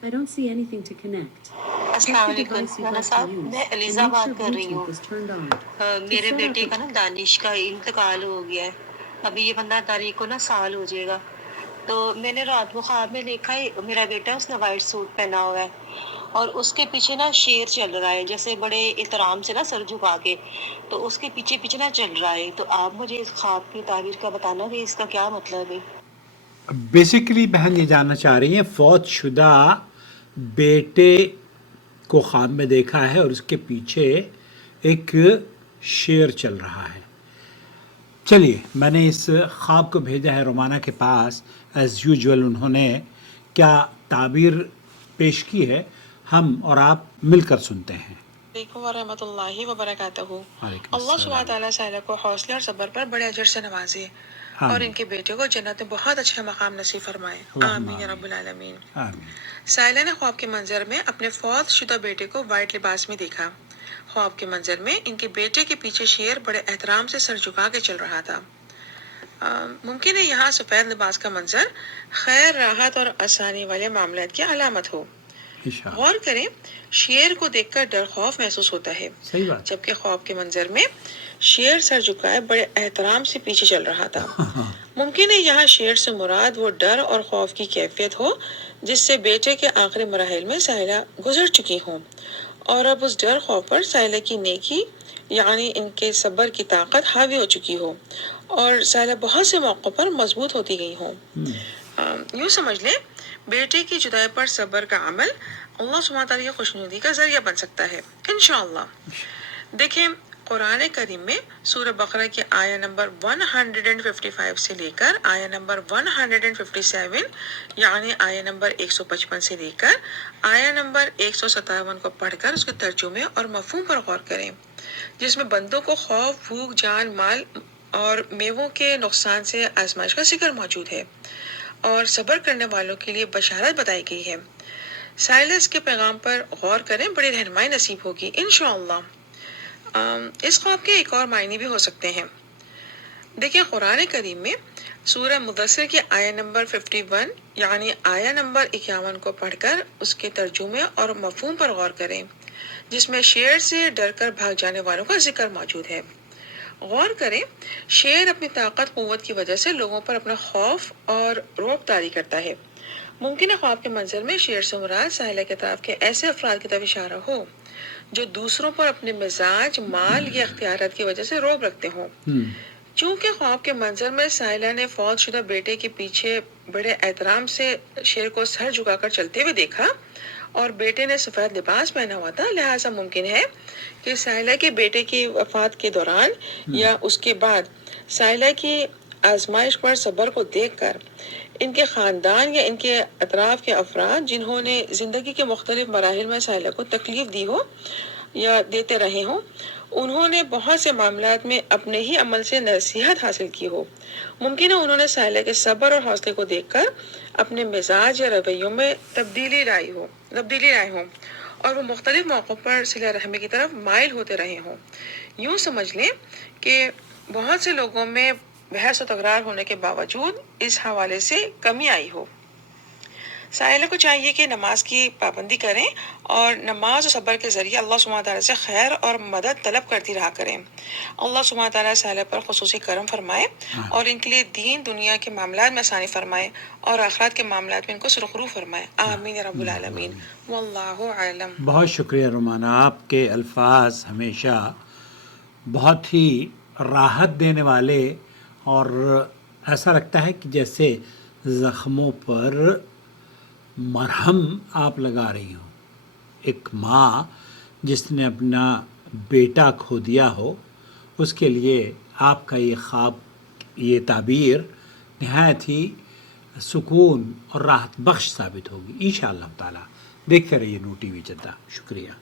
I don't see anything to connect. السلام علیکم مولانا صاحب، میں علیزہ بات کر رہی ہوں. میرے بیٹے کا نا دانش کا انتقال ہو گیا ہے. ابھی یہ 15 تاریخ کو نا سال ہو جائے گا. تو میں نے رات کو خواب میں دیکھا ہے میرا بیٹا اس نے وائٹ سوٹ پہنا ہوا ہے اور اس کے پیچھے نا شیر چل رہا ہے، جیسے بڑے احترام سے نا سر جھکا کے، تو اس کے پیچھے پیچھے نا چل رہا ہے. تو آپ مجھے اس خواب کی تعبیر کا بتانا کہ اس کا کیا مطلب ہے. بیسیکلی بہن یہ جاننا چاہ رہی ہیں فوت شدہ بیٹے کو خواب میں دیکھا ہے اور اس کے پیچھے ایک شیر چل رہا ہے. چلیے میں نے اس خواب کو بھیجا ہے رومانہ کے پاس. ایز یوجول انہوں نے کیا تعبیر پیش کی ہے ہم اور آپ مل کر سنتے ہیں. علیکم ورحمۃ اللہ وبرکاتہ. وعلیکم اللہ السلام. سبحانہ تعالیٰ سائلہ کو حوصلے اور صبر پر بڑے اجر سے نوازے اور ان کے بیٹے کو جنت میں بہت اچھا مقام نصیب فرمائے. آمین یا رب العالمین. آمین. سائلہ نے خواب کے منظر میں اپنے فوت شدہ بیٹے کو وائٹ لباس میں دیکھا. خواب کے منظر میں ان کے بیٹے کے پیچھے شیر بڑے احترام سے سر جھکا کے چل رہا تھا. ممکن ہے یہاں سفید لباس کا منظر خیر، راحت اور آسانی والے معاملات کی علامت ہو. غور کریں، شیر کو دیکھ کر ڈر خوف محسوس ہوتا ہے، جبکہ خواب کے منظر میں شیر سر جھکائے بڑے احترام سے پیچھے چل رہا تھا. ممکن ہے یہاں شیر سے مراد وہ ڈر اور خوف کی کیفیت ہو جس سے بیٹے کے آخری مراحل میں سائلہ گزر چکی ہوں، اور اب اس ڈر خوف پر سائلہ کی نیکی یعنی ان کے صبر کی طاقت حاوی ہو چکی ہو اور سائلہ بہت سے موقعوں پر مضبوط ہوتی گئی ہوں. یوں سمجھ لیں بیٹے کی جدائی پر صبر کا عمل اللہ سبحانہ تعالیٰ کی خوشنودی کا ذریعہ بن سکتا ہے انشاءاللہ. دیکھیں قرآن کریم میں سورہ بقرہ کی آیہ نمبر 155 سے لے کر آیہ نمبر 157 یعنی آیہ نمبر 155 سے لے کر آیہ نمبر 157 کو پڑھ کر اس کے ترجمے اور مفہوم پر غور کریں، جس میں بندوں کو خوف، بھوک، جان مال اور میووں کے نقصان سے آزمائش کا ذکر موجود ہے اور صبر کرنے والوں کے لیے بشارت بتائی گئی ہے. سائلس کے پیغام پر غور کریں، بڑی رہنمائی نصیب ہوگی انشاءاللہ. اس خواب کے ایک اور معنی بھی ہو سکتے ہیں. دیکھیں قرآن کریم میں سورہ مدثر کی آیہ نمبر 51 یعنی آیہ نمبر 51 کو پڑھ کر اس کے ترجمے اور مفہوم پر غور کریں، جس میں شیر سے ڈر کر بھاگ جانے والوں کا ذکر موجود ہے. غور کریں، شیر اپنی طاقت قوت کی وجہ سے لوگوں پر اپنا خوف اور رعب طاری کرتا ہے. ممکن ہے خواب کے منظر میں شیر سے مراد سائلہ کے طرف کے ایسے افراد کی طرف اشارہ ہو جو دوسروں پر اپنے مزاج، مال یا اختیارات کی وجہ سے رعب رکھتے ہوں. چونکہ خواب کے منظر میں سائلہ نے فوت شدہ بیٹے کے پیچھے بڑے احترام سے شیر کو سر جھکا کر چلتے ہوئے دیکھا اور بیٹے نے سفید لباس پہنا ہوا تھا، لہٰذا ممکن ہے کہ سائلہ کے بیٹے کی وفات کے دوران یا اس کے بعد سائلہ کی آزمائش پر صبر کو دیکھ کر ان کے خاندان یا ان کے اطراف کے افراد جنہوں نے زندگی کے مختلف مراحل میں سائلہ کو تکلیف دی ہو یا دیتے رہے ہوں، انہوں نے بہت سے معاملات میں اپنے ہی عمل سے نصیحت حاصل کی ہو. ممکن ہے انہوں نے سائلہ کے صبر اور حوصلے کو دیکھ کر اپنے مزاج یا رویوں میں تبدیلی لائی ہوں اور وہ مختلف موقعوں پر صلہ رحمی کی طرف مائل ہوتے رہے ہوں. یوں سمجھ لیں کہ بہت سے لوگوں میں بحث و تکرار ہونے کے باوجود اس حوالے سے کمی آئی ہو. سائلہ کو چاہیے کہ نماز کی پابندی کریں اور نماز و صبر کے ذریعے اللہ سبحانہ تعالیٰ سے خیر اور مدد طلب کرتی رہا کریں. اللہ سبحانہ تعالیٰ سائلہ پر خصوصی کرم فرمائے اور ان کے لیے دین دنیا کے معاملات میں آسانی فرمائے اور آخرات کے معاملات میں ان کو سرخرو فرمائے. آمین یا رب العالمین. واللہ اعلم. بہت شکریہ رومانہ، آپ کے الفاظ ہمیشہ بہت ہی راحت دینے والے اور ایسا لگتا ہے کہ جیسے زخموں پر مرہم آپ لگا رہی ہوں. ایک ماں جس نے اپنا بیٹا کھو دیا ہو اس کے لیے آپ کا یہ خواب، یہ تعبیر نہایت ہی سکون اور راحت بخش ثابت ہوگی انشاءاللہ تعالی. دیکھتے رہیے نو ٹی وی جدہ. شکریہ.